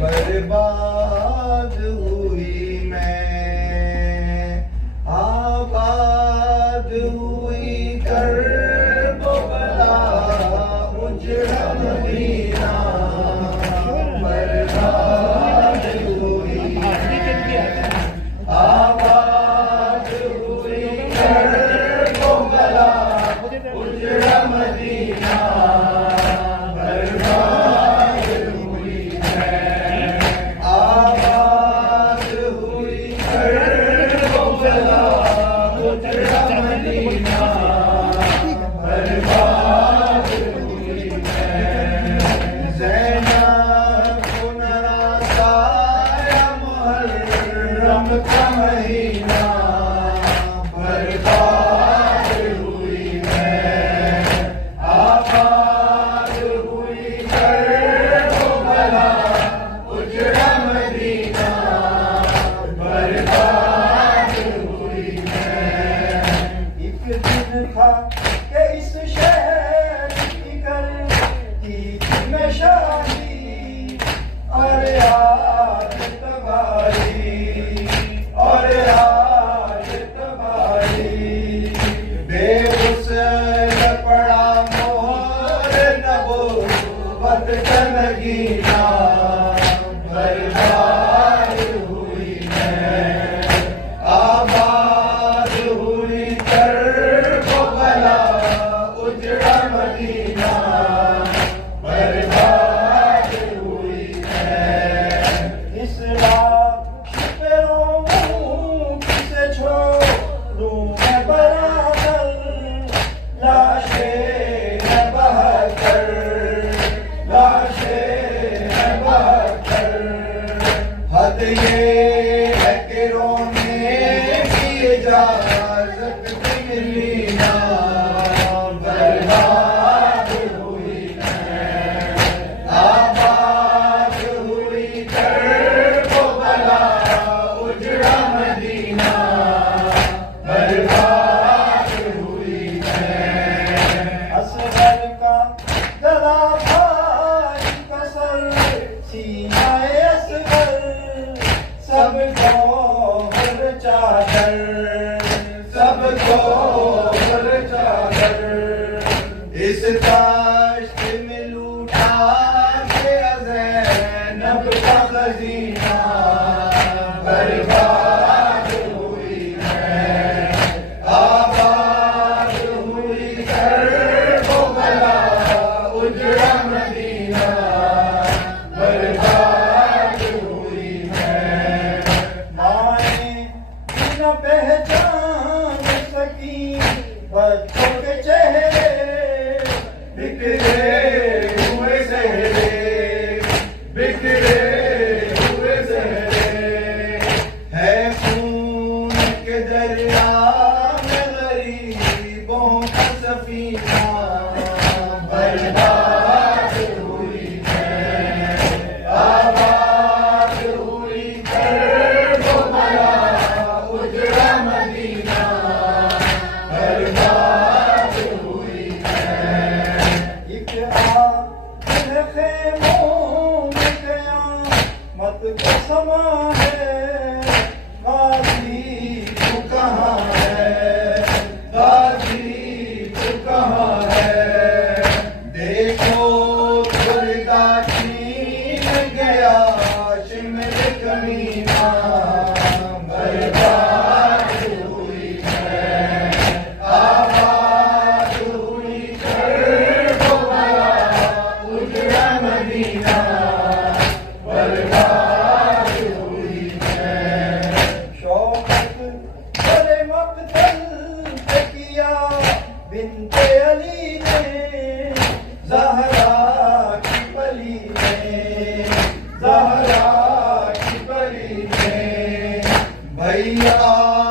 बर्बाद हुई मैं, आबाद हुई करबला, उजड़ा मदीना। बर्बाद हुई आबाद हुई करबला, उजड़ा मदीना। का महीना बर्बाद हुई मैं, आबाद हुई करबला, उजड़ा मदीना। बर्बाद हुई मैं। एक दिन था कि इस शहर की करती थी मैं शादी, और आज तबाही, और आज तबाही। बेबस पड़ा मोहर नबूवत का नगीना। बर्बाद हुई मैं, आबाद हुई करबला, उजड़ा मदीना। बर्बाद हुई मैं। इस लाश पे रोऊं किसे छोड़ूं मैं बराबर, लाशें हैं बहकर, लाशें हैं बहकर। हद ये है कि रोने की इजाजत भी मिली ना। बर्बाद हुई मैं, आबाद हुई करबला, उजड़ा मदीना। बर्बाद हुई मैं। असगर का गला भाई कसर, सीनाए असगर, सबको हर चादर, सबको हर चादर। इस ताश्त में लूटा के ज़ैनब का खज़ीना। बर्बाद हुई मैं, आबाद हुई करबला, उजड़ा मदीना। बर्बाद हुई मैं। माए न पहचान सकी बच्चों के चेहरे, बिखरे हुए चेहरे, बिखरे हुए चेहरे। है खून के दरिया में गरीबों का सफीना। बर्बाद हुई मैं, आबाद हुई करबला, उजड़ा मदीना। बर्बाद हुई मैं। एक आखिर ख़ैमों में क़यामत का समा है, गाज़ी तू कहाँ मक्तल पे किया बिन्ते अली ने, ज़हरा की पली ने, ज़हरा की पली ने। भैया